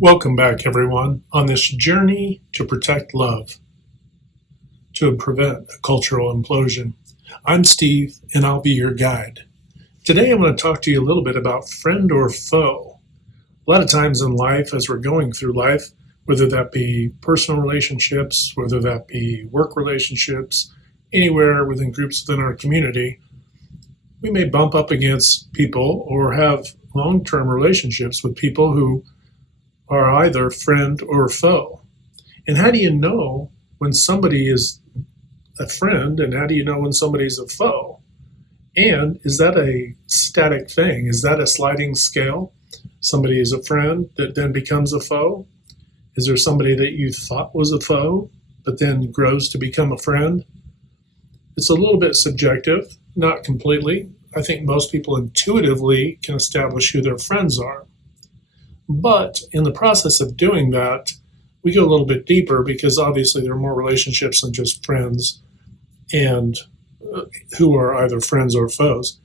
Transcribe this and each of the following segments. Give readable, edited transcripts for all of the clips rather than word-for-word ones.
Welcome back, everyone, on this journey to protect love, to prevent a cultural implosion. I'm Steve, and I'll be your guide. Today, I want to talk to you a little bit about friend or foe. A lot of times in life, as we're going through life, whether that be personal relationships, whether that be work relationships, anywhere within groups within our community, we may bump up against people or have long term relationships with people who are either friend or foe. And how do you know when somebody is a friend and how do you know when somebody's a foe? And is that a static thing? Is that a sliding scale? Somebody is a friend that then becomes a foe? Is there somebody that you thought was a foe but then grows to become a friend? It's a little bit subjective, not completely. I think most people intuitively can establish who their friends are. But in the process of doing that, we go a little bit deeper because obviously there are more relationships than just friends and who are either friends or foes.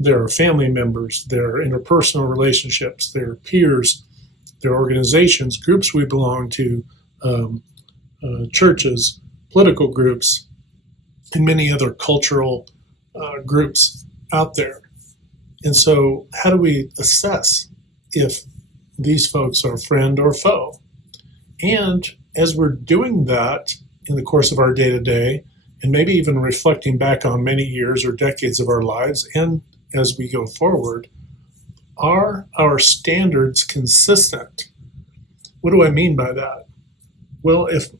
There are family members, there are interpersonal relationships, there are peers, there are organizations, groups we belong to, churches, political groups, and many other cultural groups out there. And so how do we assess if these folks are friend or foe? And as we're doing that in the course of our day to day, and maybe even reflecting back on many years or decades of our lives, and as we go forward, are our standards consistent? What do I mean by that? Well, if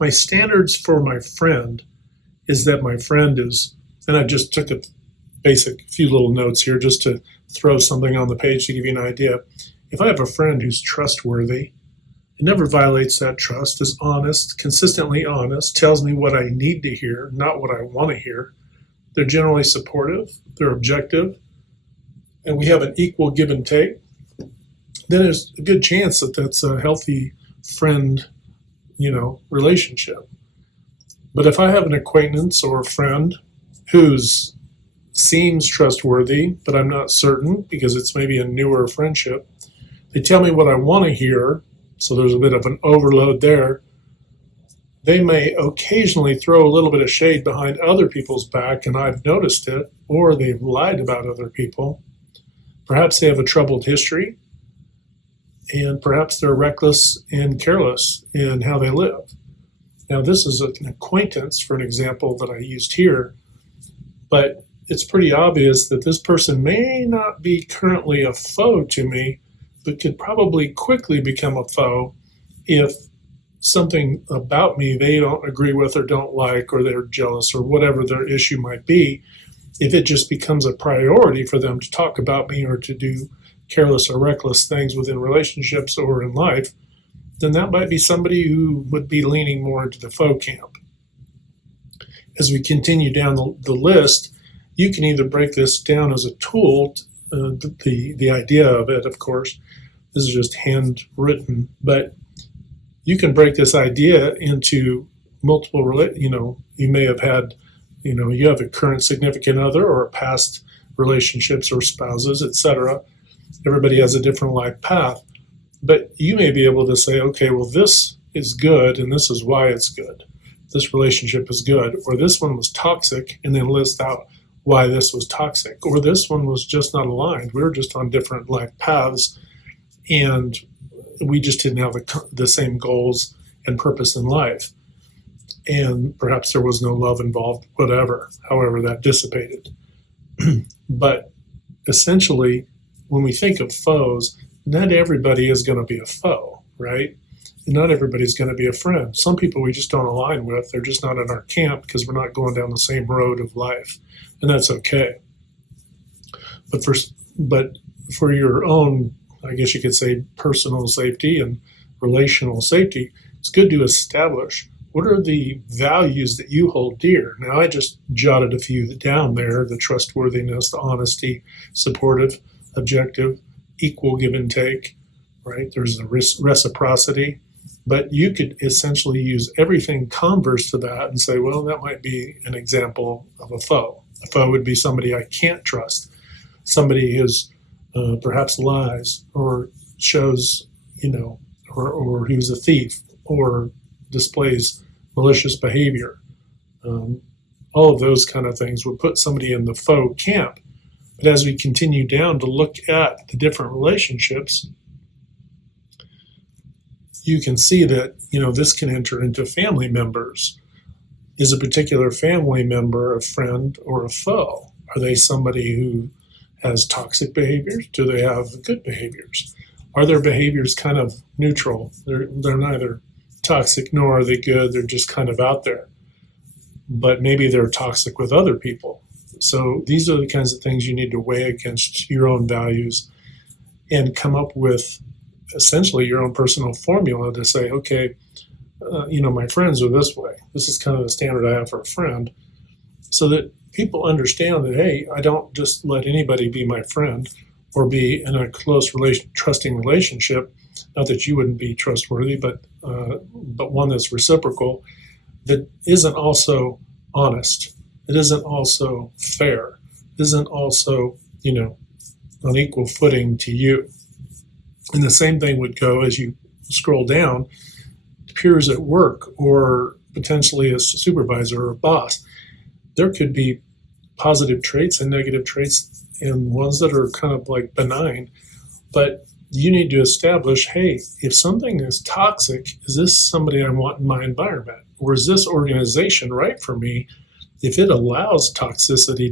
my standards for my friend is that my friend is, and I just took a basic few little notes here just to throw something on the page to give you an idea. If I have a friend who's trustworthy, and never violates that trust, is honest, consistently honest, tells me what I need to hear, not what I want to hear, they're generally supportive, they're objective, and we have an equal give and take, then there's a good chance that that's a healthy friend, relationship. But if I have an acquaintance or a friend who's seems trustworthy, but I'm not certain because it's maybe a newer friendship, they tell me what I want to hear, so there's a bit of an overload there. They may occasionally throw a little bit of shade behind other people's back, and I've noticed it, or they've lied about other people. Perhaps they have a troubled history, and perhaps they're reckless and careless in how they live. Now, this is an acquaintance, for an example, that I used here, but it's pretty obvious that this person may not be currently a foe to me, but could probably quickly become a foe if something about me they don't agree with or don't like, or they're jealous, or whatever their issue might be. If it just becomes a priority for them to talk about me or to do careless or reckless things within relationships or in life, then that might be somebody who would be leaning more into the foe camp. As we continue down the list, you can either break this down as a tool. The idea of it, of course, this is just handwritten, but you can break this idea into multiple, you may have had, you have a current significant other or past relationships or spouses, etc. Everybody has a different life path, but you may be able to say, okay, well, this is good and this is why it's good. This relationship is good, or this one was toxic, and then list out why this was toxic, or this one was just not aligned. We were just on different life paths, and we just didn't have the same goals and purpose in life. And perhaps there was no love involved, whatever, however that dissipated. But essentially, when we think of foes, not everybody is going to be a foe, right? And not everybody's going to be a friend. Some people we just don't align with. They're just not in our camp because we're not going down the same road of life. And that's okay. But for your own, I guess you could say, personal safety and relational safety, it's good to establish what are the values that you hold dear. Now, I just jotted a few down there: the trustworthiness, the honesty, supportive, objective, equal give and take, right? There's the reciprocity. But you could essentially use everything converse to that and say, well, that might be an example of a foe. A foe would be somebody I can't trust, somebody who's perhaps lies or shows, or he was a thief or displays malicious behavior. All of those kind of things would put somebody in the faux camp. But as we continue down to look at the different relationships, you can see that, this can enter into family members. Is a particular family member a friend or a foe? Are they somebody who has toxic behaviors? Do they have good behaviors? Are their behaviors kind of neutral? They're neither toxic nor are they good. They're just kind of out there. But maybe they're toxic with other people. So these are the kinds of things you need to weigh against your own values and come up with essentially your own personal formula to say, okay, my friends are this way. This is kind of the standard I have for a friend, so that people understand that, hey, I don't just let anybody be my friend or be in a close trusting relationship. Not that you wouldn't be trustworthy, but one that's reciprocal, that isn't also honest. It isn't also fair. It isn't also, on equal footing to you. And the same thing would go as you scroll down, peers at work or potentially a supervisor or a boss. There could be positive traits and negative traits and ones that are kind of like benign, but you need to establish, hey, if something is toxic, is this somebody I want in my environment? Or is this organization right for me? If it allows toxicity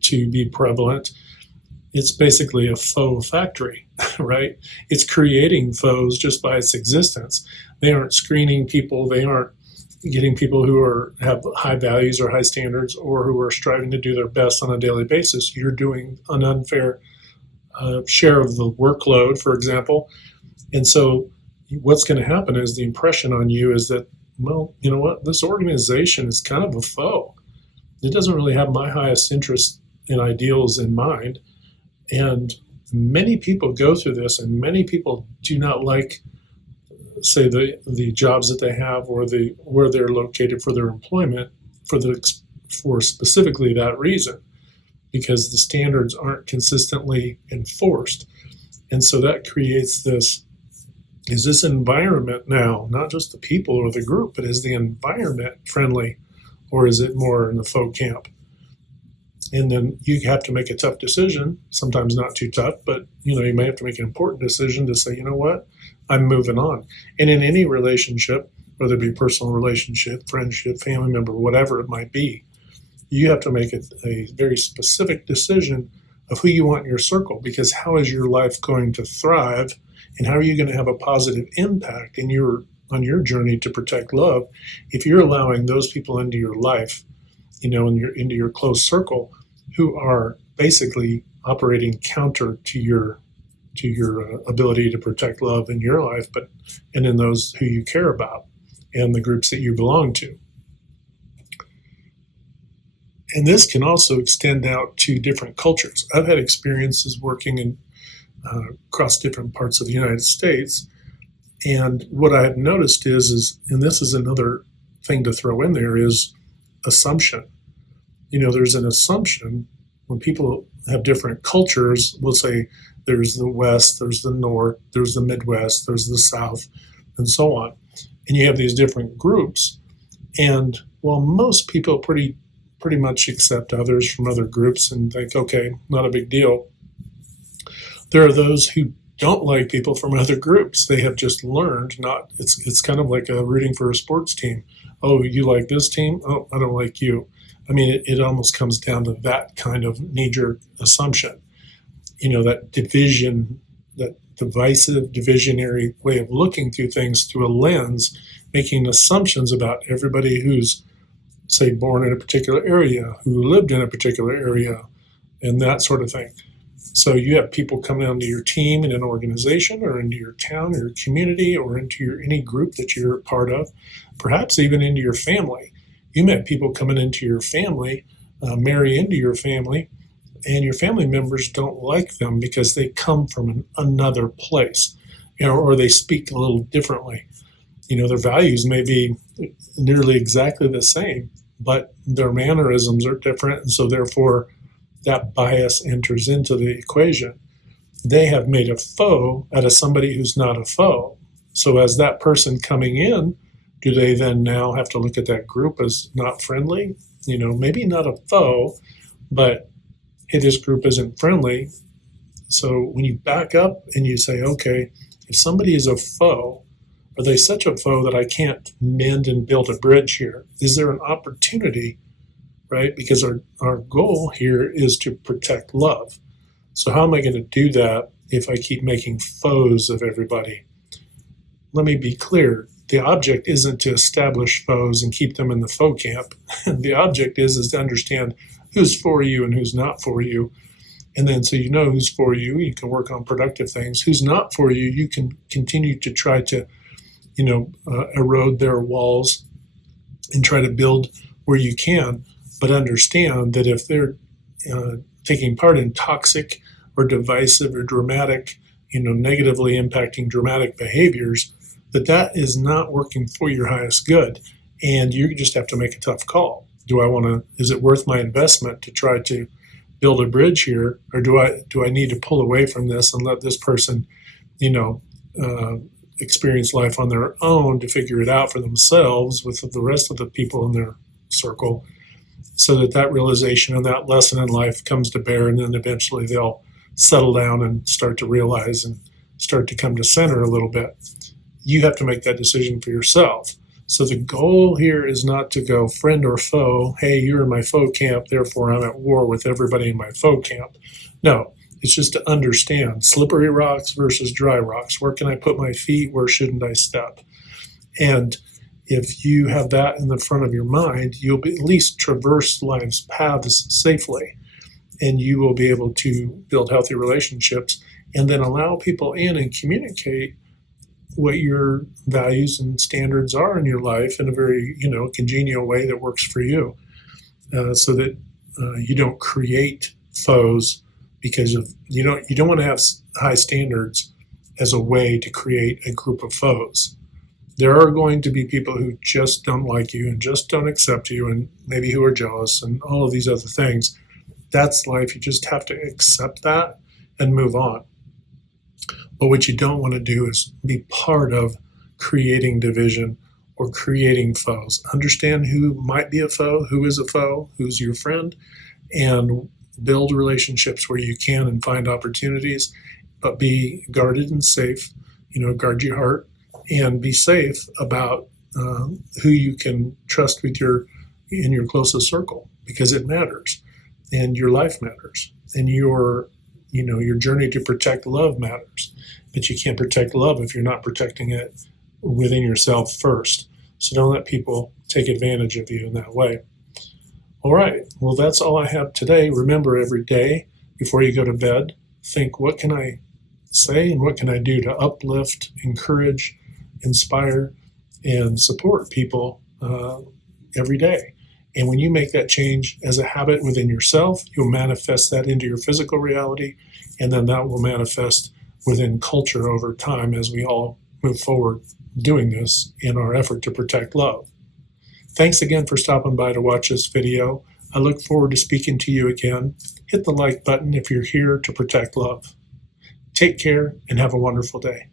to be prevalent, it's basically a faux factory, right? It's creating foes just by its existence. They aren't screening people. They aren't getting people who have high values or high standards or who are striving to do their best on a daily basis. You're doing an unfair share of the workload, for example. And so what's going to happen is the impression on you is that, well, you know what? This organization is kind of a foe. It doesn't really have my highest interests and ideals in mind. And many people go through this, and many people do not like, say, the jobs that they have or where they're located for their employment for specifically that reason, because the standards aren't consistently enforced. And so that creates is this environment now, not just the people or the group, but is the environment friendly, or is it more in the faux camp? And then you have to make a tough decision, sometimes not too tough, but you may have to make an important decision to say, you know what, I'm moving on. And in any relationship, whether it be personal relationship, friendship, family member, whatever it might be, you have to make a very specific decision of who you want in your circle, because how is your life going to thrive, and how are you going to have a positive impact on your journey to protect love if you're allowing those people into your life, into your close circle, who are basically operating counter to your ability to protect love in your life, and in those who you care about and the groups that you belong to. And this can also extend out to different cultures. I've had experiences working across different parts of the United States, and what I have noticed is, and this is another thing to throw in there, is assumption. There's an assumption when people have different cultures. We'll say there's the West, there's the North, there's the Midwest, there's the South, and so on. And you have these different groups. And while most people pretty much accept others from other groups and think, okay, not a big deal, there are those who don't like people from other groups. They have just learned it's kind of like rooting for a sports team. Oh, you like this team? Oh, I don't like you. I mean, it almost comes down to that kind of knee-jerk assumption. That division, that divisive, divisionary way of looking through things through a lens, making assumptions about everybody who's, say, born in a particular area, who lived in a particular area, and that sort of thing. So you have people coming onto your team in an organization or into your town or your community or into any group that you're part of, perhaps even into your family. You met people coming into your family, marry into your family, and your family members don't like them because they come from another place, or they speak a little differently. Their values may be nearly exactly the same, but their mannerisms are different, and so therefore that bias enters into the equation. they have made a foe out of somebody who's not a foe. So as that person coming in, do they then now have to look at that group as not friendly? Maybe not a foe, but hey, this group isn't friendly. So when you back up and you say, okay, if somebody is a foe, are they such a foe that I can't mend and build a bridge here? Is there an opportunity, right? Because our goal here is to protect love. So how am I going to do that if I keep making foes of everybody? Let me be clear. The object isn't to establish foes and keep them in the foe camp. The object is to understand who's for you and who's not for you. And then so you know who's for you, you can work on productive things. Who's not for you, you can continue to try to, erode their walls and try to build where you can. But understand that if they're taking part in toxic or divisive or dramatic, negatively impacting dramatic behaviors, that is not working for your highest good. And you just have to make a tough call. Is it worth my investment to try to build a bridge here, or do I need to pull away from this and let this person, experience life on their own to figure it out for themselves with the rest of the people in their circle, so that realization and that lesson in life comes to bear, and then eventually they'll settle down and start to realize and start to come to center a little bit. You have to make that decision for yourself. So the goal here is not to go friend or foe. Hey, you're in my foe camp, therefore I'm at war with everybody in my foe camp. No, it's just to understand slippery rocks versus dry rocks. Where can I put my feet? Where shouldn't I step? And if you have that in the front of your mind, you'll at least traverse life's paths safely, and you will be able to build healthy relationships and then allow people in and communicate what your values and standards are in your life in a very, congenial way that works for you, so that you don't create foes because you don't want to have high standards as a way to create a group of foes. There are going to be people who just don't like you and just don't accept you, and maybe who are jealous and all of these other things. That's life. You just have to accept that and move on. But what you don't want to do is be part of creating division or creating foes. Understand who might be a foe, who is a foe, who's your friend, and build relationships where you can and find opportunities, but be guarded and safe. Guard your heart and be safe about who you can trust in your closest circle, because it matters, and your life matters, and your journey to protect love matters. But you can't protect love if you're not protecting it within yourself first. So don't let people take advantage of you in that way. All right, well, that's all I have today. Remember, every day before you go to bed, think, what can I say and what can I do to uplift, encourage, inspire, and support people every day? And when you make that change as a habit within yourself, you'll manifest that into your physical reality, and then that will manifest within culture over time as we all move forward doing this in our effort to protect love. Thanks again for stopping by to watch this video. I look forward to speaking to you again. Hit the like button if you're here to protect love. Take care and have a wonderful day.